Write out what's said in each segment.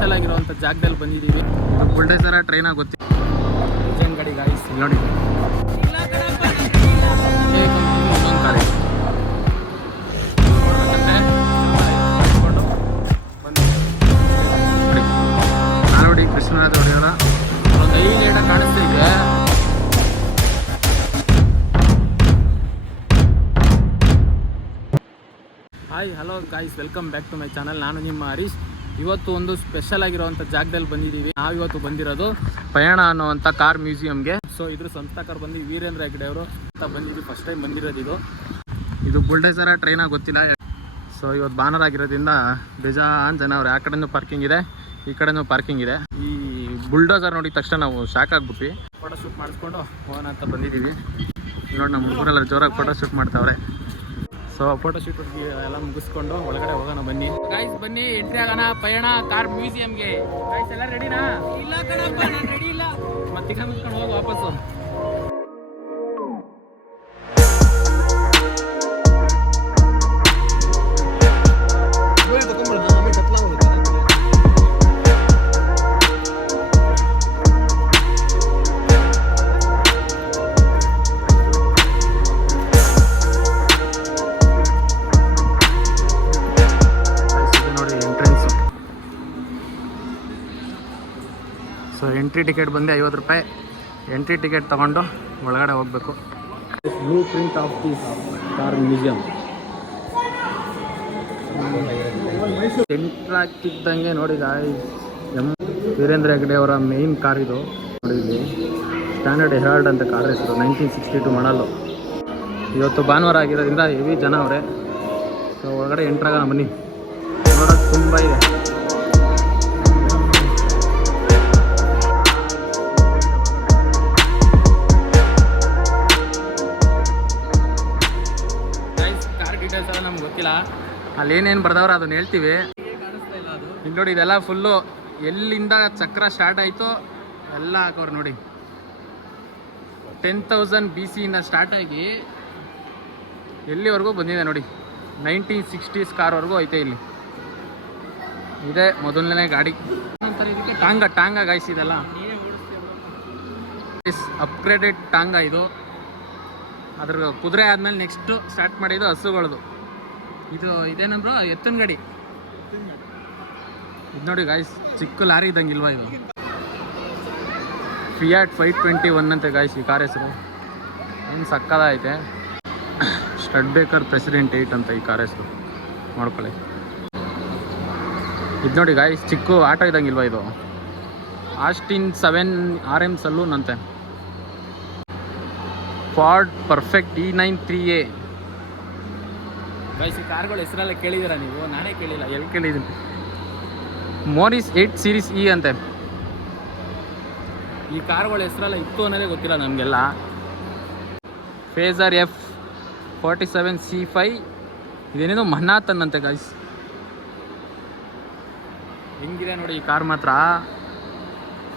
Special ಆಗಿರುವಂಥ ಜಾಗದಲ್ಲಿ ಬಂದಿದ್ದೀವಿ. ಬುಲ್ಡೇಸರ ಟ್ರೈನಾಗಿ ಗೊತ್ತಿಲ್ಲ, ಲೆಜೆಂಡ್ ಗಾಡಿ ಗಾಯ್ಸ್ ನೋಡಿ. ಇನ್ನೊಂದು ಗಾಡಿ ನಾಲ್ವಡಿ ಕೃಷ್ಣನಾಥ ಹೊಡೆಯೋರ ಒಂದು 5 ಏಡ ಕಾಣಿಸ್ತಾ ಇದೆ. Hi hello guys, welcome back to my channel. ನಾನು ನಿಮ್ಮ ಹರೀಶ್. ಇವತ್ತು ಒಂದು ಸ್ಪೆಷಲ್ ಆಗಿರುವಂಥ ಜಾಗದಲ್ಲಿ ಬಂದಿದ್ದೀವಿ. ನಾವಿವತ್ತು ಬಂದಿರೋದು ಪಯಣ ಅನ್ನುವಂಥ ಕಾರ್ ಮ್ಯೂಸಿಯಂಗೆ. ಸೊ ಇದ್ರ ಸಂಸ್ಥಾಕರು ಬಂದು ವೀರೇಂದ್ರ ಹೆಗ್ಡೆ ಅವರು ಅಂತ ಬಂದಿದ್ದೀವಿ. ಫಸ್ಟ್ ಟೈಮ್ ಬಂದಿರೋದು ಇದು ಬುಲ್ಡೇಸರ ಟ್ರೈನಾಗಿ ಗೊತ್ತಿಲ್ಲ. ಸೊ ಇವತ್ತು ಭಾನುವಾರ ಆಗಿರೋದ್ರಿಂದ ಬೇಜಾನ್ ಜನ ಅವ್ರು. ಆ ಕಡೆನೂ ಪಾರ್ಕಿಂಗ್ ಇದೆ, ಈ ಕಡೆನೂ ಪಾರ್ಕಿಂಗ್ ಇದೆ. ಈ ಬುಲ್ಡೋಸರ್ ನೋಡಿದ ತಕ್ಷಣ ನಾವು ಶಾಕ್ ಆಗ್ಬಿಟ್ವಿ. ಫೋಟೋ ಶೂಟ್ ಮಾಡಿಸ್ಕೊಂಡು ಹೋಗೋಣ ಅಂತ ಬಂದಿದ್ದೀವಿ. ನೋಡಿ ನಮ್ಮ ಹುಡುಗರೆಲ್ಲ ಜೋರಾಗಿ ಫೋಟೋ ಶೂಟ್ ಮಾಡ್ತಾವ್ರೆ. ಸೊ ಫೋಟೋ ಶೂಟ್ ಎಲ್ಲ ಮುಗಿಸ್ಕೊಂಡು ಒಳಗಡೆ ಹೋಗೋಣ ಬನ್ನಿ ಗೈಸ್. ಬನ್ನಿ ಎಂಟ್ರಿ ಆಗೋಣ ಪಯಣ ಕಾರ್ ಮ್ಯೂಸಿಯಂಗೆ. ಗೈಸ್ ಎಲ್ಲ ರೆಡಿನಾ? ಇಲ್ಲ ಕಣಪ್ಪ, ನಾನು ರೆಡಿ ಇಲ್ಲ. ಮತ್ತೆ ಮುಗಿಸ್ಕೊಂಡು ಹೋಗಿ ವಾಪಸ್ಸು. ಸೊ ಎಂಟ್ರಿ ಟಿಕೆಟ್ ಬಂದು 50 ರೂಪಾಯಿ. ಎಂಟ್ರಿ ಟಿಕೆಟ್ ತೊಗೊಂಡು ಒಳಗಡೆ ಹೋಗಬೇಕು. Blue print of this car museum. Entry ಆಗ್ತಿದ್ದಂಗೆ ನೋಡಿ ಗಾಯ್ಸ್, ವೀರೇಂದ್ರ ಹೆಗ್ಡೆ ಅವರ ಮೇಯ್ನ್ ಕಾರ್ ಇದು. ನೋಡಿ ಇಲ್ಲಿ ಸ್ಟ್ಯಾಂಡರ್ಡ್ ಹೆರಾಲ್ಡ್ ಅಂತ ಕಾರ್ ಹೆಸರು, 1962 ಮಾಡಲು. ಇವತ್ತು ಭಾನುವಾರ ಆಗಿರೋದ್ರಿಂದ ಹೆವಿ ಜನ ಅವರೇ. ಸೊ ಒಳಗಡೆ ಎಂಟ್ರಾಗೋಣ ಬನ್ನಿ. ನೋಡೋದು ತುಂಬ ಇದೆ. ಡೀಟೇಲ್ಸ್ ಎಲ್ಲ ನಮ್ಗೆ ಗೊತ್ತಿಲ್ಲ, ಅಲ್ಲಿ ಏನೇನು ಬರ್ದವ್ರು ಅದನ್ನ ಹೇಳ್ತೀವಿ. ಇಲ್ಲಿ ನೋಡಿ, ಇದೆಲ್ಲ ಫುಲ್ಲು ಎಲ್ಲಿಂದ ಚಕ್ರ ಸ್ಟಾರ್ಟ್ ಆಯಿತು ಎಲ್ಲ ಹಾಕೋರು ನೋಡಿ. 10,000 BC ಇಂದ ಸ್ಟಾರ್ಟ್ ಆಗಿ ಎಲ್ಲಿವರೆಗೂ ಬಂದಿದೆ ನೋಡಿ. 1960s ಕಾರ್ವರೆಗೂ ಐತೆ ಇಲ್ಲಿ. ಇದೇ ಮೊದಲನೇ ಗಾಡಿ. ನಂತರ ಇದಕ್ಕೆ ಟಾಂಗ ಗಾಯ್ಸ್, ಇದೆಲ್ಲ ಅಪ್ಗ್ರೇಡೆಡ್ ಟಾಂಗ ಇದು. ಅದ್ರ ಕುದುರೆ ಆದಮೇಲೆ ನೆಕ್ಸ್ಟು ಸ್ಟಾರ್ಟ್ ಮಾಡಿದ್ದು ಹಸುಗಳದು. ಇದೇನಂದ್ರು ಎತ್ತಿನ ಗಾಡಿ. ಇದು ನೋಡಿ ಗಾಯ್ಸ್, ಚಿಕ್ಕ ಲಾರಿ ಇದ್ದಂಗೆ ಇಲ್ವಾ ಇದು? ಫಿಯಾಟ್ 521 ಅಂತೆ ಗಾಯ್ಸ್ ಈ ಕಾರ್ ಹೆಸರು. ಏನು ಸಕ್ಕದ ಐತೆ. ಸ್ಟಡ್ ಬೇಕರ್ ಪ್ರೆಸಿಡೆಂಟ್ 8 ಅಂತ ಈ ಕಾರ್ ಹೆಸರು, ನೋಡ್ಕೊಳ್ಳಿ. ಇದು ನೋಡಿ ಗಾಯ್ಸ್, ಚಿಕ್ಕ ಆಟೋ ಇದ್ದಂಗಿಲ್ವಾ ಇದು? ಆಸ್ಟಿನ್ 7 RM ಸಲೂನ್ ಅಂತೆ. Ford perfect E93A. ಗೈಸ್ ಈ ಕಾರ್ಗಳ ಹೆಸರೆಲ್ಲ ಕೇಳಿದ್ದೀರಾ ನೀವು? ನಾನೇ ಕೇಳಿಲ್ಲ, ಎಲ್ಲಿ ಕೇಳಿದ್ದೀನಿ. ಮೋರಿಸ್ 8 Series E ಅಂತೆ. ಈ ಕಾರ್ಗಳ ಹೆಸರೆಲ್ಲ ಇತ್ತು ಅನ್ನೋದೇ ಗೊತ್ತಿಲ್ಲ ನಮಗೆಲ್ಲ. Phasor F47 C5. ಇದೇನೇನೋ ಮನ್ನಾತನ್ ಅಂತೆ ಗೈಸ್. ಹೆಂಗಿದೆ ನೋಡಿ ಈ ಕಾರ್ ಮಾತ್ರ.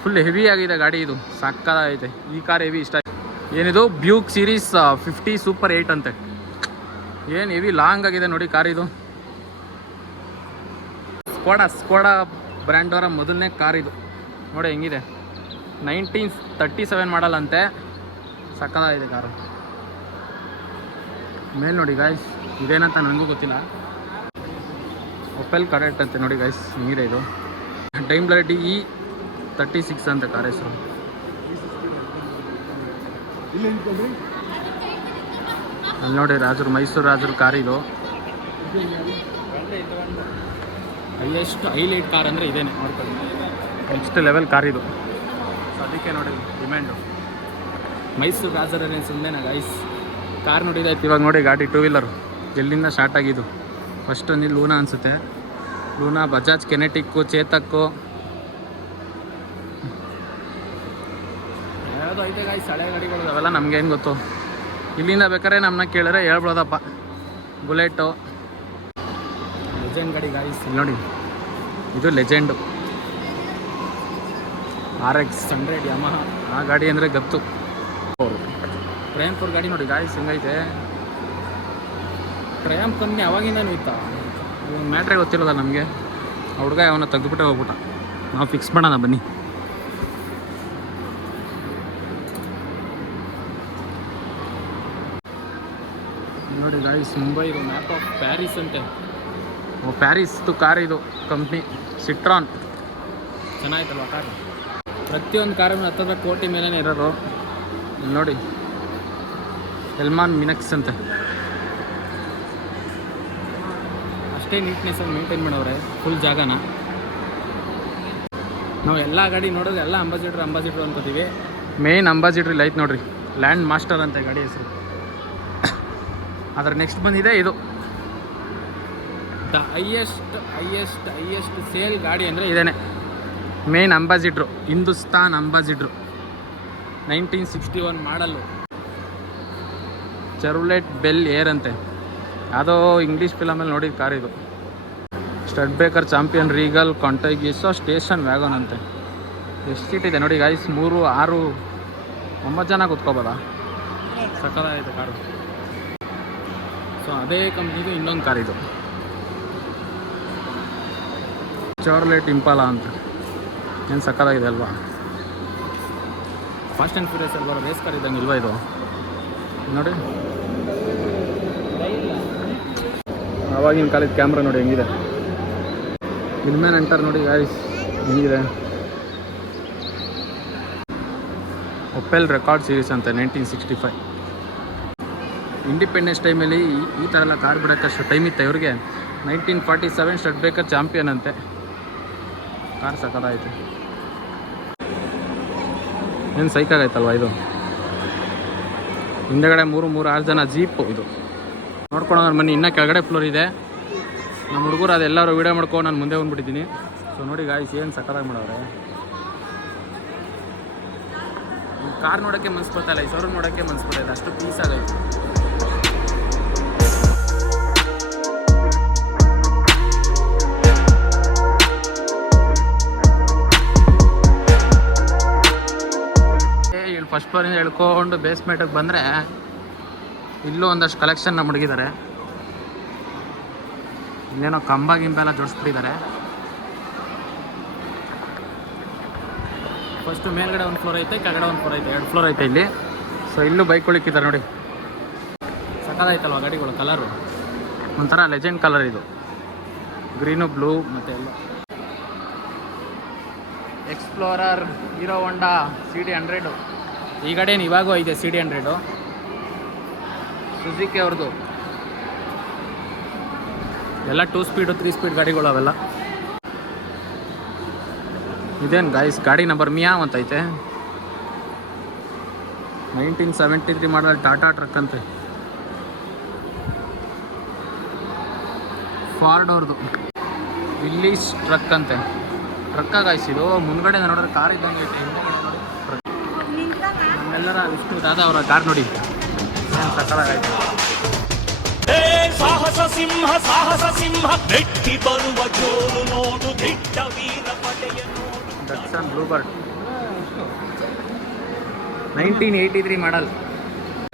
ಫುಲ್ ಹೆವಿ ಆಗಿದೆ ಗಾಡಿ ಇದು, ಸಕ್ಕದಾಗೈತೆ. ಈ ಕಾರ್ ಹೆವಿ ಇಷ್ಟ. ಏನಿದು ಬ್ಯೂಕ್ ಸೀರೀಸ್ 50 Super 8 ಅಂತೆ. ಏನು ಹೆವಿ ಲಾಂಗ್ ಆಗಿದೆ ನೋಡಿ ಕಾರ್ ಇದು. ಸ್ಕೋಡಾ ಬ್ರ್ಯಾಂಡ್ ಅವರ ಮೊದಲನೇ ಕಾರ್ ಇದು. ನೋಡಿ ಹೆಂಗಿದೆ, 1937 ಮಾಡಲ್ ಅಂತೆ. ಸಕ್ಕದಾಗಿದೆ ಕಾರು. ಮೇಲೆ ನೋಡಿ ಗಾಯ್ಸ್, ಇದೇನಂತ ನನಗೂ ಗೊತ್ತಿಲ್ಲ. ಒಪೆಲ್ ಕರೆಕ್ಟ್ ಅಂತೆ ನೋಡಿ ಗಾಯ್ಸ್, ಹೆಂಗಿದೆ ಇದು. ಡೈಮ್ಲರ್ DE 36 ಅಂತ ಕಾರ್ ಹೆಸರು. ಅಲ್ಲಿ ನೋಡಿ ರಾಜರು, ಮೈಸೂರು ರಾಜರು ಕಾರ್ ಇದು. ಹೈಯೆಸ್ಟ್ ಹೈಲೈಟ್ ಕಾರ್ ಅಂದರೆ ಇದೇನೆ, ನೋಡ್ಕೊಳ್ಳಿ. ನೆಕ್ಸ್ಟ್ ಲೆವೆಲ್ ಕಾರ್ ಇದು. ಸೊ ಅದಕ್ಕೆ ನೋಡಿ ಡಿಮ್ಯಾಂಡು. ಮೈಸೂರು ರಾಜರೇ ಸುಮ್ಮನೆ ಗೈಸ್. ಕಾರ್ ನೋಡಿದಾಯ್ತು. ಇವಾಗ ನೋಡಿ ಗಾಡಿ 2 ವೀಲರ್ ಎಲ್ಲಿಂದ ಸ್ಟಾರ್ಟ್ ಆಗಿದ್ದು. ಫಸ್ಟ್ ಒಂದು ಲೂನಾ ಅನಿಸುತ್ತೆ. ಲೂನಾ, ಬಜಾಜ್ ಕೆನೆಟಿಕ್ಕು, ಚೇತಕ್ಕು ಯಾವುದೋ ಐತೆ ಗಾಯ್ಸ್. ಹಳೆ ಗಾಡಿಗಳು ಅವೆಲ್ಲ ನಮ್ಗೇನು ಗೊತ್ತು. ಇಲ್ಲಿಂದ ಬೇಕಾದ್ರೆ ನಮ್ಮನ್ನ ಕೇಳಿದ್ರೆ ಹೇಳ್ಬೋದಪ್ಪ. ಬುಲೆಟು ಲೆಜೆಂಡ್ ಗಾಡಿ ಗಾಯ್ಸ್. ಇಲ್ಲಿ ನೋಡಿ, ಇದು ಲೆಜೆಂಡು RX 100 ಯಮಹ. ಆ ಗಾಡಿ ಅಂದರೆ ಗತ್ತು. ಟ್ರಯಂಫ್ ಗಾಡಿ ನೋಡಿ ಗಾಯ್ಸ್ ಹೆಂಗೈತೆ. ಟ್ರಯಂಫ್ ಕಂಪ್ನಿ ಅವಾಗಿಂದನೂ ಇತ್ತ. ಮ್ಯಾಟ್ರೇ ಗೊತ್ತಿರೋದಲ್ಲ ನಮಗೆ. ಆ ಹುಡುಗ ಅವನ್ನ ತೆಗೆದುಬಿಟ್ಟೆ ಹೋಗ್ಬಿಟ್ಟ. ನಾವು ಫಿಕ್ಸ್ ಮಾಡೋಣ ಬನ್ನಿ. ನೋಡಿ ಗಾಯ್ಸ್, ಮುಂಬೈ ಇದು ಮ್ಯಾಪ್ ಆಫ್ ಪ್ಯಾರಿಸ್ ಅಂತೆ. ಪ್ಯಾರಿಸ್ದು ಕಾರ್ ಇದು, ಕಂಪ್ನಿ ಸಿಟ್ರಾನ್. ಚೆನ್ನಾಗಿತ್ತಲ್ವ ಕಾರ್? ಪ್ರತಿಯೊಂದು ಕಾರನ್ನು ಹತ್ತಿರ ಕೋಟಿ ಮೇಲೇ ಇರೋದು. ಇಲ್ಲಿ ನೋಡಿ, ಎಲ್ಮಾನ್ ಮಿನಕ್ಸ್ ಅಂತೆ. ಅಷ್ಟೇ ನೀಟ್ನೆಸ್ಸಾಗಿ ಮೇಂಟೈನ್ ಮಾಡವ್ರೆ ಫುಲ್ ಜಾಗನ. ನಾವು ಎಲ್ಲ ಗಾಡಿ ನೋಡೋದು ಎಲ್ಲ ಅಂಬಾಸಿಡ್ರ್ ಅನ್ಕೋತೀವಿ. ಮೇನ್ ಅಂಬಾಸಿಡ್ರ್ ಇಲ್ಲಿ ಐತೆ ನೋಡ್ರಿ, ಲ್ಯಾಂಡ್ ಮಾಸ್ಟರ್ ಅಂತ ಗಾಡಿ ಹೆಸರು. ಅದರ ನೆಕ್ಸ್ಟ್ ಬಂದಿದೆ ಇದು ದ ಹೈಯೆಸ್ಟ್ ಸೇಲ್ ಗಾಡಿ ಅಂದರೆ ಇದೇನೆ, main Ambassador, Hindustan Ambassador, 1961 model. Chevrolet Bel Air ಅಂತೆ. ಯಾವುದೋ ಇಂಗ್ಲೀಷ್ ಫಿಲಮಲ್ಲಿ ನೋಡಿದ ಕಾರ್ ಇದು. ಸ್ಟಡ್ ಬ್ರೇಕರ್, ಚಾಂಪಿಯನ್, ರೀಗಲ್, ಕಾಂಟೈಗಿಸೋ, ಸ್ಟೇಷನ್ ವ್ಯಾಗನ್ ಅಂತೆ. ಎಷ್ಟು ಸೀಟ್ ಇದೆ ನೋಡಿ ಗಾಯ್ಸ್, 3, 6, 9 ಜನ ಕೂತ್ಕೋಬೋದಾ? ಸಕ್ಕತ್ತಾಗಿದೆ ಕಾರು. ಸೊ ಅದೇ ಕಂಪ್ನಿದು ಇನ್ನೊಂದು ಕಾರ್ ಇದು, ಚೆರ್ವ್ಲೆಟ್ ಇಂಪಾಲಾ ಅಂತ. ಏನು ಸಕ್ಕತ್ತಾಗಿದೆ ಅಲ್ವಾ? ಫಾಸ್ಟ್ ಆ್ಯಂಡ್ ಫ್ಯೂರಿಯಸ್ ಅಲ್ಲಿ ಬರೋ ರೇಸ್ ಕಾರ್ ಇದ್ದಂಗೆ ಇಲ್ವಾ ಇದು? ನೋಡಿ, ಆವಾಗಿನ ಕಾಲದ ಕ್ಯಾಮ್ರಾ ನೋಡಿ ಹೆಂಗಿದೆ. ಇನ್ಮೇನ್ ಎಂಟರ್ ನೋಡಿ ಗಾಯ್ಸ್ ಹೆಂಗಿದೆ. ಒಪೆಲ್ ರೆಕಾರ್ಡ್ ಸೀರೀಸ್ ಅಂತ, 1965. ಇಂಡಿಪೆಂಡೆನ್ಸ್ ಟೈಮಲ್ಲಿ ಈ ಥರ ಎಲ್ಲ ಕಾರ್ ಬಿಡೋಕ್ಕಷ್ಟು ಟೈಮ್ ಇತ್ತು ಇವ್ರಿಗೆ. 1947 ಸ್ಟಡ್ ಬ್ರೇಕರ್ ಚಾಂಪಿಯನ್ ಅಂತೆ. ಕಾರ್ ಸಕ್ಕತ್ತಾಯಿತು. ಏನು ಸೈಕಾಗೈತಲ್ವ ಇದು? ಹಿಂದೆಗಡೆ 3-6 ಜನ ಜೀಪು ಇದು. ನೋಡ್ಕೊಳೋಣ ಬನ್ನಿ, ಇನ್ನೂ ಕೆಳಗಡೆ ಫ್ಲೋರ್ ಇದೆ. ನಮ್ಮ ಹುಡುಗರು ಅದೆಲ್ಲರೂ ವೀಡಿಯೋ ಮಾಡ್ಕೊಂಡು ನಾನು ಮುಂದೆ ಬಂದುಬಿಟ್ಟಿದ್ದೀನಿ. ಸೊ ನೋಡಿ ಗಾಯ್ಸ್, ಏನು ಸಕ್ಕತ್ತಾಗಿ ಮಾಡವ್ರೆ. ಈ ಕಾರ್ ನೋಡೋಕ್ಕೆ ಮನ್ಸು ಬರ್ತಾಯಿಲ್ಲ, ಈ ಶೋರೂಮ್ ನೋಡೋಕ್ಕೆ ಮನ್ಸು ಬರ್ತಾಯಿಲ್ಲ, ಅಷ್ಟು ಪೀಸ್ ಆಗೈತೆ. ಇಲ್ಲಿ ಫಸ್ಟ್ ಫ್ಲೋರಿಂದ ಹೇಳ್ಕೊಂಡು ಬೇಸ್ಮೆಂಟಿಗೆ ಬಂದರೆ ಇಲ್ಲೂ ಒಂದಷ್ಟು ಕಲೆಕ್ಷನ್ನ ಮಡಗಿದ್ದಾರೆ. ಇಲ್ಲೇನೋ ಕಂಬ ಗಿಂಬೆಲ್ಲ ಜೋಡಿಸ್ಬಿಟ್ಟಿದ್ದಾರೆ. ಫಸ್ಟು ಮೇಲ್ಗಡೆ ಒಂದು ಫ್ಲೋರ್ ಐತೆ, ಕೆಳಗಡೆ ಒಂದು ಫ್ಲೋರ್ ಐತೆ, 2 ಫ್ಲೋರ್ ಐತೆ ಇಲ್ಲಿ. ಸೊ ಇಲ್ಲೂ ಬೈಕ್ಗಳಿಕ್ಕಿದ್ದಾರೆ ನೋಡಿ, ಸಕ್ಕತ್ತಾಯ್ತಲ್ವ ಗಾಡಿಗಳು. ಕಲರು ಒಂಥರ ಲೆಜೆಂಡ್ ಕಲರ್ ಇದು, ಗ್ರೀನು, ಬ್ಲೂ ಮತ್ತು ಎಲ್ಲ. ಎಕ್ಸ್ಪ್ಲೋರರ್, ಹೀರೋ ಹೋಂಡಾ CD100. ಈ ಗಾಡಿ ಏನು ಇವಾಗೂ ಇದೆ, CD100. ಸುಜುಕಿ ಅವ್ರದ್ದು ಎಲ್ಲ 2 ಸ್ಪೀಡು 3 ಸ್ಪೀಡ್ ಗಾಡಿಗಳು ಅವೆಲ್ಲ. ಇದೇನು ಗಾಯ್ಸ್, ಗಾಡಿ ನಂಬರ್ ಮಿಯಾವ್ ಅಂತ ಐತೆ. 1973 ಮಾಡಲ್ ಟಾಟಾ ಟ್ರಕ್ ಅಂತೆ. ಫಾರ್ಡ್ ಅವ್ರದ್ದು ವಿಲ್ಲೀಸ್ ಟ್ರಕ್ ಅಂತೆ. ಟ್ರಕ್ಕ ಗಾಯ್ಸ್ ಇದು. ಮುಂದ್ಗಡೆ ನೋಡಿದ್ರೆ ಕಾರ್ ಇದ್ದಂಗೆ ಐತೆ. ನಮ್ಮೆಲ್ಲರ ವಿಷ್ಣು ದಾದಾ ಅವರ ಕಾರ್ ನೋಡಿ, ಏನು ಸಕ್ಕತ್ತಾಗೈತೆ. ಸಾಹಸ ಸಿಂಹ ಮೆಟ್ಟಿ ಬರುವ ಜೋರು ನೋಡು, ದಿಟ್ಟ ವೀರ ಪಡೆಯ ನೋಡು. ದಟ್ಸನ್ ಬ್ಲೂಬರ್ಡ್ 1983 ಮಾಡಲ್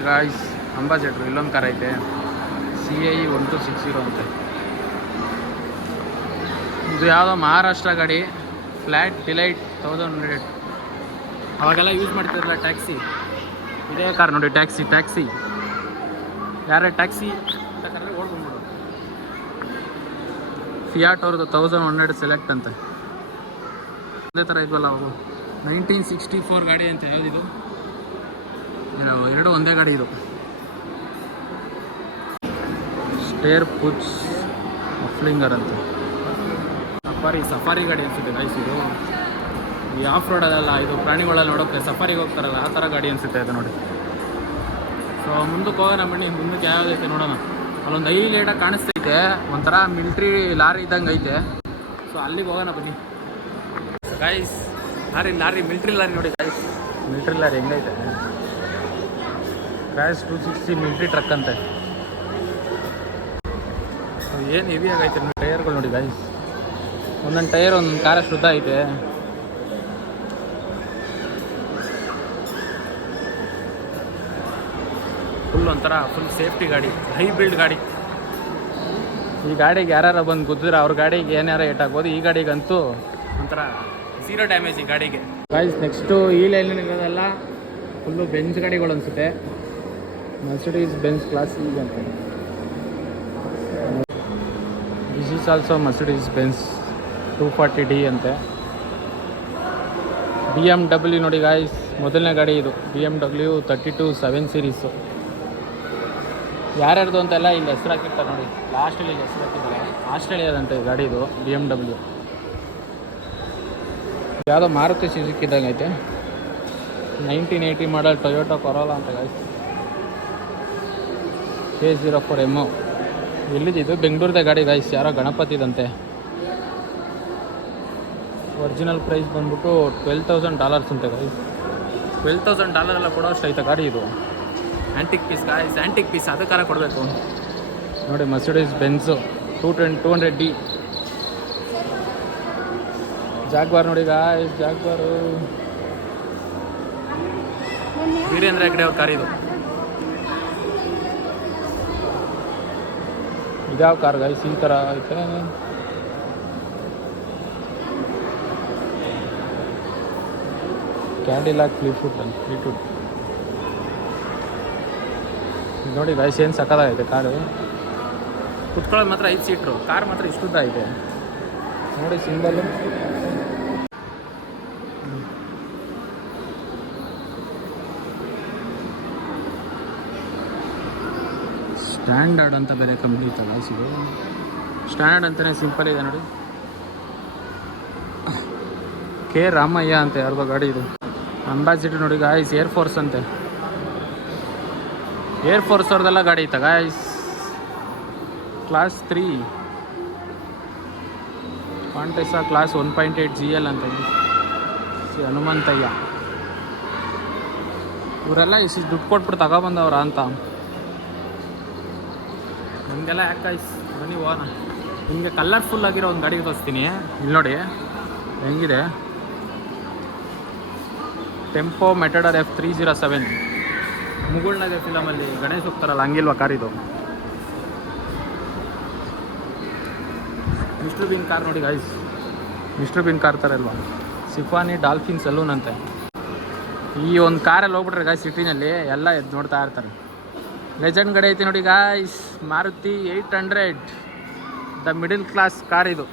ಗಾಯ್ಸ್. ಅಂಬಾಸಿಡರ್ ಇಲ್ಲೊಂದು ಕಾರ್ ಐತೆ, CI 1260 ಅಂತೆ. ಇದು ಯಾವುದೋ ಮಹಾರಾಷ್ಟ್ರ ಗಾಡಿ, ಫ್ಲ್ಯಾಟ್ ಡಿಲೈಟ್ 1100. ಅವಾಗೆಲ್ಲ ಯೂಸ್ ಮಾಡ್ತಿರಲ್ಲ ಟ್ಯಾಕ್ಸಿ. ಇದೇ ಕಾರ್ ನೋಡಿ, ಟ್ಯಾಕ್ಸಿ ಯಾರೇ ಟ್ಯಾಕ್ಸಿ ಅಂತ ಕರೆದ್ರೆ ಓಡ್ಕೊಂಡ್ಬಿಡು. ಫಿಯಾಟ್ ಅವ್ರದ್ದು 1100 ಸೆಲೆಕ್ಟ್ ಅಂತೆ. ಅದೇ ಥರ ಇದ್ವಲ್ಲ ಅವು 1964 ಗಾಡಿ ಅಂತ. ಯಾವುದಿದು? ಎರಡು ಒಂದೇ ಗಾಡಿ ಇದು. ಸ್ಟೇರ್ ಪುಚ್ ಮಫ್ಲಿಂಗರ್ ಅಂತ. ಸಫಾರಿ ಗಾಡಿ ಅನಿಸುತ್ತೆ ಗೈಸ್ ಇದು. ಈ ಆಫ್ ರೋಡಲ್ಲ, ಇದು ಪ್ರಾಣಿಗಳೆಲ್ಲ ನೋಡೋಕ್ಕೆ ಸಫಾರಿಗೆ ಹೋಗ್ತಾರಲ್ಲ ಆ ಥರ ಗಾಡಿ ಅನಿಸುತ್ತೆ ಅದು ನೋಡಿ. ಸೊ ಮುಂದಕ್ಕೆ ಹೋಗೋಣ ಬನ್ನಿ, ಮುಂದಕ್ಕೆ ಯಾವುದೈತೆ ನೋಡೋಣ. ಅಲ್ಲೊಂದು ಹೈಲೈಟಾಗಿ ಕಾಣಿಸ್ತೈತೆ, ಒಂಥರ ಮಿಲ್ಟ್ರಿ ಲಾರಿ ಇದ್ದಂಗೆ ಐತೆ. ಸೊ ಅಲ್ಲಿಗೆ ಹೋಗೋಣ ಬನ್ನಿ ಗೈಸ್. ಲಾರಿ ಮಿಲ್ಟ್ರಿ ಲಾರಿ ನೋಡಿ ಗೈಸ್, ಮಿಲ್ಟ್ರಿ ಲಾರಿ ಹೆಂಗೈತೆ ಗೈಸ್. 260 ಮಿಲ್ಟ್ರಿ ಟ್ರಕ್ ಅಂತೆ. ಸೊ ಏನು ಹೆವಿ ಆಗೈತೆ ಟೈರ್ಗಳು ನೋಡಿ ಗೈಸ್. ಒಂದೊಂದು ಟೈರ್ ಒಂದೊಂದು ಕಾರ ಶುದ್ಧ ಐತೆ. ಫುಲ್ ಸೇಫ್ಟಿ ಗಾಡಿ, ಹೈ ಬಿಲ್ಡ್ ಗಾಡಿ. ಈ ಗಾಡಿಗೆ ಯಾರು ಬಂದು ಗುದ್ದಿದ್ರೆ ಅವ್ರ ಗಾಡಿಗೆ ಏನಾರ ಏಟಾಗ್ಬೋದು. ಈ ಗಾಡಿಗಂತೂ ಒಂಥರ 0 ಡ್ಯಾಮೇಜ್ ಈ ಗಾಡಿಗೆ. ಗೈಸ್ ನೆಕ್ಸ್ಟು ಈ ಲೈನಲ್ಲಿ ಇರೋದೆಲ್ಲ ಫುಲ್ಲು ಬೆಂಜ್ ಗಾಡಿಗಳು ಅನಿಸುತ್ತೆ. ಮರ್ಸಿಡೀಸ್ ಬೆಂಜ್ ಕ್ಲಾಸ್ ಈಗ ಅಂತ. This is also Mercedes Benz 240D ಅಂತೆ. BMW ನೋಡಿ ಗಾಯ್ಸ್, ಮೊದಲನೇ ಗಾಡಿ ಇದು BMW 32 7 ಸೀರೀಸು. ಯಾರ್ಯಾರ್ದು ಅಂತೆಲ್ಲ ಇಲ್ಲಿ ಹೆಸರು ಹಾಕಿರ್ತಾರೆ ನೋಡಿ, ಲಾಸ್ಟಲ್ಲಿ ಇಲ್ಲಿ ಹೆಸರು ಹಾಕಿದ್ದಾರೆ. ಆಸ್ಟ್ರೇಲಿಯಾದಂತೆ ಗಾಡಿ ಇದು BMW. ಯಾವುದೋ ಮಾರುತಿ ಸುಜುಕಿ ಇದ್ದಂಗೆ ಐತೆ. 1980 ಮಾಡಲ್ ಟೊಯೋಟಾ ಕೊರೋಲಾ ಅಂತ ಗಾಯ್ಸ್. K04M. ಎಲ್ಲಿದ್ದು? ಬೆಂಗಳೂರದೇ ಗಾಡಿ ಗಾಯ್ಸ್, ಯಾರೋ ಗಣಪತಿದಂತೆ. ಒರಿಜಿನಲ್ ಪ್ರೈಸ್ ಬಂದ್ಬಿಟ್ಟು $12,000 ಅಂತೆ ಗಾಯ್ಸ್. $12,000 ಎಲ್ಲ ಕೊಡೋ ಅಷ್ಟು ಐತೆ ಗಾಡಿ ಇದು. Antique piece guys, antique piece ಅದಕ್ಕಾರ ಕೊಡಬೇಕು ನೋಡಿ. Mercedes Benz 200D. ಜಾಗ್ವಾರ್ ನೋಡಿ ಗಾಯ್ಸ್, ಜಾಗ್ವಾರು ವೀರೇಂದ್ರ ಹೆಗ್ಡೆ ಅವ್ರ ಕಾರ್ ಇದು. ಇದ್ಯಾವ ಕಾರ್ ಗಾಯ್ಸ್? ಈ ಥರ ಐತೆ. ಕ್ಯಾಡಿಲಾಕ್ ಫ್ಲೀಟ್ವುಡ್ ನೋಡಿ ಗಾಯ್ಸ್, ಏನು ಸಕ್ಕತ್ತಾಗೈತೆ ಕಾರು. ಕುತ್ಕೊಳ್ಳೋದು ಮಾತ್ರ 5 ಸೀಟ್ರು, ಕಾರ್ ಮಾತ್ರ ಇಷ್ಟುದ್ದ ಐತೆ ನೋಡಿ. ಸಿಂಬಲು ಸ್ಟ್ಯಾಂಡರ್ಡ್ ಅಂತ ಬೇರೆ ಕಂಪ್ನಿ ಇತ್ತಲ್ಲ ಇದು. ಸ್ಟ್ಯಾಂಡರ್ಡ್ ಅಂತಲೇ ಸಿಂಪಲ್ ಇದೆ ನೋಡಿ. ಕೆ ರಾಮಯ್ಯ ಅಂತ ಯಾರ್ದೋ ಗಾಡಿ ಇದು. ಅಂಬಾಸಿಡರ್ ನೋಡಿ ಗಾಯ್ಸ್, ಏರ್ ಫೋರ್ಸ್ ಅಂತೆ. ಏರ್ ಫೋರ್ಸ್ ಅವ್ರದ್ದೆಲ್ಲ ಗಾಡಿ ಐತ ಗಾಯ್ಸ್. ಕ್ಲಾಸ್ 3 ಕಾಂಟೆಸಾ ಕ್ಲಾಸ್ 1.8 GL ಅಂತ ಹನುಮಂತಯ್ಯ. ಇವರೆಲ್ಲ ಇಷ್ಟು ದುಡ್ಡು ಕೊಟ್ಬಿಟ್ಟು ತಗೊಬಂದವ್ರ ಅಂತ. ನಿಮಗೆಲ್ಲ ಯಾಕೆ ಗಾಯ್ಸ್, ಬನ್ನಿ ಹೋಗೋಣ. ನಿಮಗೆ ಕಲರ್ಫುಲ್ ಆಗಿರೋ ಒಂದು ಗಾಡಿ ತೋರಿಸ್ತೀನಿ. ಇಲ್ಲಿ ನೋಡಿ ಹೆಂಗಿದೆ. Tempo ಮೆಟಡರ್ F307. ಮುಗುಳ್ನದೆ ಫಿಲಮಲ್ಲಿ ಗಣೇಶ್ ಹೋಗ್ತಾರಲ್ಲ, ಹಂಗಿಲ್ವ ಕಾರ್ ಇದು. ಮಿಸ್ಟರ್ ಬೀನ್ ಕಾರ್ ನೋಡಿ ಗಾಯ್ಸ್, ಮಿಸ್ಟರ್ ಬೀನ್ ಕಾರ್ ಥರ ಅಲ್ವಾ. ಸಿಫಾನಿ ಡಾಲ್ಫಿನ್ ಸಲೂನ್ ಅಂತೆ. ಈ ಒಂದು ಕಾರಲ್ಲಿ ಹೋಗ್ಬಿಟ್ರೆ ಗಾಯ್ಸ್ ಸಿಟಿನಲ್ಲಿ ಎಲ್ಲ ಎದ್ದು ನೋಡ್ತಾ ಇರ್ತಾರೆ. ಲೆಜೆಂಡ್ ಗಾಡಿ ಐತಿ ನೋಡಿ guys, Maruti 800. The middle class car ಇದು.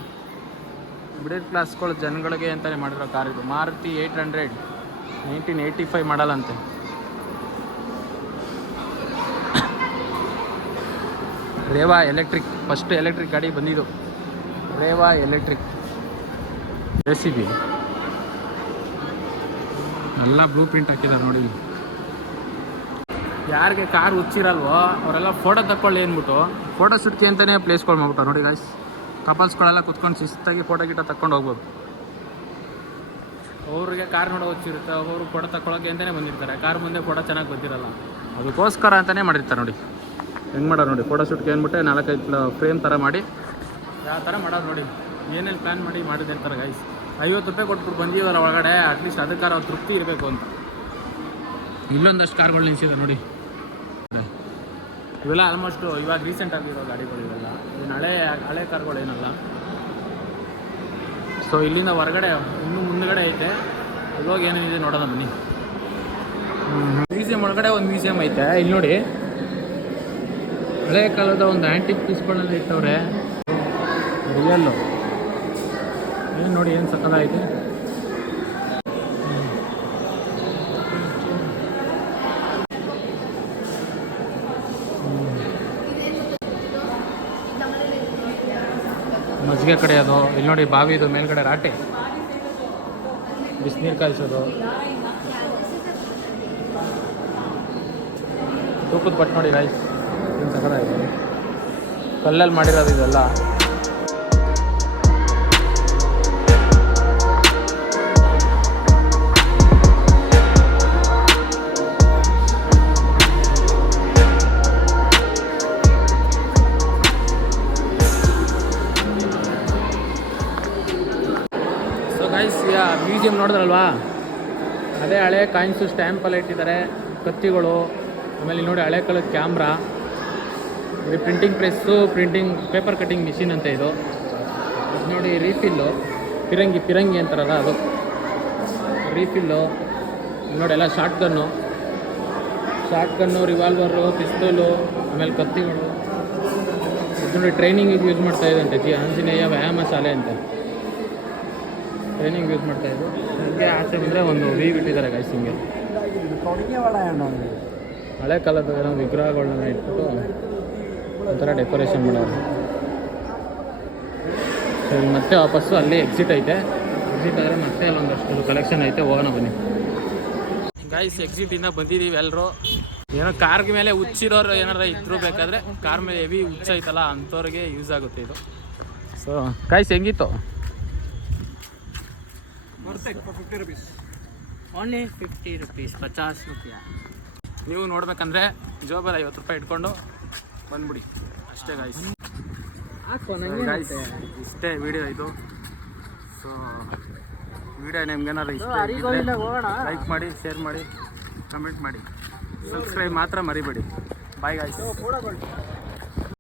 ಮಿಡಲ್ ಕ್ಲಾಸ್ಗಳು ಜನಗಳಿಗೆ ಅಂತಲೇ ಮಾಡಿರೋ ಕಾರ್ ಇದು. ಮಾರುತಿ 800 1985 ಮಾಡಲ್ ಅಂತೆ. ರೇವಾ ಎಲೆಕ್ಟ್ರಿಕ್, ಫಸ್ಟ್ ಎಲೆಕ್ಟ್ರಿಕ್ ಗಾಡಿ ಬಂದಿದ್ದು ರೇವಾ ಎಲೆಕ್ಟ್ರಿಕ್. JCB ಎಲ್ಲ ಬ್ಲೂ ಪ್ರಿಂಟ್ ಹಾಕಿದ್ದಾರೆ ನೋಡಿ. ಯಾರಿಗೆ ಕಾರ್ ಹುಚ್ಚಿರಲ್ವೋ ಅವರೆಲ್ಲ ಫೋಟೋ ತಗೊಳ್ಳಿ ಅಂದ್ಬಿಟ್ಟು ಫೋಟೋ ಶೂಟ್ಗೆ ಅಂತಲೇ ಪ್ಲೇಸ್ಗಳು ಮಾಡ್ಬಿಟ್ಟು ನೋಡಿ ಗಾಯ್ಸ್. ಕಪಲ್ಸ್ಗಳೆಲ್ಲ ಕುತ್ಕೊಂಡು ಶಿಸ್ತಾಗಿ ಫೋಟೋ ಗಿಟ ತಗೊಂಡು ಹೋಗ್ಬೋದು. ಅವ್ರಿಗೆ ಕಾರ್ ನೋಡೋ ಹುಚ್ಚಿರುತ್ತೆ, ಅವರು ಫೋಟೋ ತಗೊಳ್ಳೋಕೆ ಅಂತಲೇ ಬಂದಿರ್ತಾರೆ. ಕಾರ್ ಮುಂದೆ ಫೋಟೋ ಚೆನ್ನಾಗಿ ಬಂದಿರಲ್ಲ, ಅದಕ್ಕೋಸ್ಕರ ಅಂತಲೇ ಮಾಡಿರ್ತಾರೆ ನೋಡಿ. ಹೆಂಗೆ ಮಾಡೋದು ನೋಡಿ, ಫೋಟೋ ಶೂಟ್ಗೆ ಅಂದ್ಬಿಟ್ಟು 4-5 ಫ್ರೇಮ್ ಥರ ಮಾಡಿ ಯಾವ ಥರ ಮಾಡೋದು ನೋಡಿ. ಏನೇನು ಪ್ಲ್ಯಾನ್ ಮಾಡಿ ಮಾಡಿದೆ ಅಂತಾರೆ ಗೈಸ್. $50 ಕೊಟ್ಬಿಟ್ಟು ಬಂದಿದ್ದಾರೆ ಒಳಗಡೆ, ಅಟ್ಲೀಸ್ಟ್ ಅದಕ್ಕಾರ ಅವ್ರು ತೃಪ್ತಿ ಇರಬೇಕು ಅಂತ. ಇಲ್ಲೊಂದಷ್ಟು ಕಾರ್ಗಳು ನಿಲ್ಸಿದೆ ನೋಡಿ. ಇವೆಲ್ಲ ಆಲ್ಮೋಸ್ಟು ಇವಾಗ ರೀಸೆಂಟ್ ಆಗಿರೋ ಗಾಡಿಗಳು ಇವೆಲ್ಲ. ಇನ್ನು ಹಳೆ ಕಾರ್ಗಳು ಏನಲ್ಲ. ಸೊ ಇಲ್ಲಿಂದ ಹೊರಗಡೆ ಇನ್ನೂ ಮುಂದುಗಡೆ ಐತೆ, ಅಲ್ಲೋಗಿ ಏನೇನಿದೆ ನೋಡೋಣ ಬನ್ನಿ. ಮ್ಯೂಸಿಯಂ ಒಳಗಡೆ ಒಂದು ಮ್ಯೂಸಿಯಂ ಐತೆ. ಇಲ್ಲಿ ನೋಡಿ ಹಳೆ ಕಾಲದ ಒಂದು ಆ್ಯಂಟಿಕ್ ಪೀಸ್ಗಳನ್ನ ಇಟ್ಟವ್ರೆ. ರಿಯಲ್ಲು ಏನು ನೋಡಿ, ಏನು ಸಕ್ಕದಾಗೈತೆ. ಮಜ್ಜಿಗೆ ಕಡೆ ಅದು. ಇಲ್ಲಿ ನೋಡಿ ಬಾವಿದು ಮೇಲ್ಗಡೆ ರಾಟೆ, ಬಿಸಿನೀರು ಕಾಯಿಸೋದು. ತೂಕದ ಪಟ್ಟು ನೋಡಿ ರೈಸ್, ಏನು ಸಕ್ಕದಾಗಿದೆ. ಕಲ್ಲಲ್ಲಿ ಮಾಡಿರೋದು ಇದೆಲ್ಲ. ಮ್ಯೂಸಿಯಂ ನೋಡಿದ್ರಲ್ವಾ, ಅದೇ ಹಳೆ ಕಾಯಿನ್ಸು ಸ್ಟ್ಯಾಂಪಲ್ಲಿ ಇಟ್ಟಿದ್ದಾರೆ. ಕತ್ತಿಗಳು, ಆಮೇಲೆ ನೋಡಿ ಹಳೆ ಕಾಲದ ಕ್ಯಾಮ್ರಾ, ಇದು printing press, printing paper cutting machine ಅಂತ ಇದು. ನೋಡಿ ರೀಫಿಲ್ಲು ಪಿರಂಗಿ ಅಂತಾರಲ್ಲ ಅದು. ರೀಫಿಲ್ಲು ನೋಡಿ, ಎಲ್ಲ ಶಾರ್ಟ್ ಗನ್ನು, ರಿವಾಲ್ವರು, ಪಿಸ್ತೂಲು, ಆಮೇಲೆ ಕತ್ತಿಗಳು. ಇದು ನೋಡಿ ಟ್ರೈನಿಂಗಿಗೆ ಯೂಸ್ ಮಾಡ್ತಾ ಇದ್ದಂತೆ ಆಂಜನೇಯ ವ್ಯಾಯಾಮ ಶಾಲೆ ಅಂತ ಟ್ರೈನಿಂಗ್ ಯೂಸ್ ಮಾಡ್ತಾ ಇದ್ದು. ಹೀಗೆ ಆಚೆ ಬಂದರೆ ಒಂದು ವಿ ಬಿಟ್ಟಿದ್ದಾರೆ ಗೈಸ್. ಹಿಂಗೆ ಹಳೆ ಕಾಲದ ಏನೋ ವಿಗ್ರಹಗಳನ್ನ ಇಟ್ಬಿಟ್ಟು ಒಂಥರ ಡೆಕೋರೇಷನ್ ಮಾಡೋರು. ಸರಿ, ಮತ್ತೆ ವಾಪಸ್ಸು ಅಲ್ಲಿ ಎಕ್ಸಿಟ್ ಐತೆ. ಎಕ್ಸಿಟ್ ಆದರೆ ಮತ್ತೆ ಅಲ್ಲೊಂದಷ್ಟು ಕಲೆಕ್ಷನ್ ಐತೆ, ಹೋಗೋಣ ಬನ್ನಿ ಗೈಸ್. ಎಕ್ಸಿಟಿಂದ ಬಂದಿದ್ದೀವಿ ಎಲ್ಲರೂ. ಏನೋ ಕಾರ್ಗೆ ಮೇಲೆ ಹುಚ್ಚಿರೋರು ಏನಾರ ಇದ್ರು ಬೇಕಾದರೆ, ಕಾರ್ ಮೇಲೆ ಹೆವಿ ಹುಚ್ಚೈತಲ್ಲ ಅಂಥವ್ರಿಗೆ ಯೂಸ್ ಆಗುತ್ತೆ ಇದು. ಸೊ ಗೈಸ್ ಹೆಂಗಿತ್ತು? ಓನ್ಲಿ 50 rupees, 50 ರೂಪಾಯಿ. ನೀವು ನೋಡ್ಬೇಕಂದ್ರೆ ಜೋಬಲ್ಲಿ 50 ರೂಪಾಯಿ ಇಟ್ಕೊಂಡು ಬಂದ್ಬಿಡಿ ಅಷ್ಟೇ ಗೈಸ್. ಗೈಸ್ ಇಷ್ಟೇ ವಿಡಿಯೋ ಇದು. ಸೊ ವಿಡಿಯೋ ನಿಮ್ಗೇನಾದ್ರು ಇಷ್ಟ ಲೈಕ್ ಮಾಡಿ, ಶೇರ್ ಮಾಡಿ, ಕಮೆಂಟ್ ಮಾಡಿ, ಸಬ್ಸ್ಕ್ರೈಬ್ ಮಾತ್ರ ಮರಿಬೇಡಿ. Bye guys.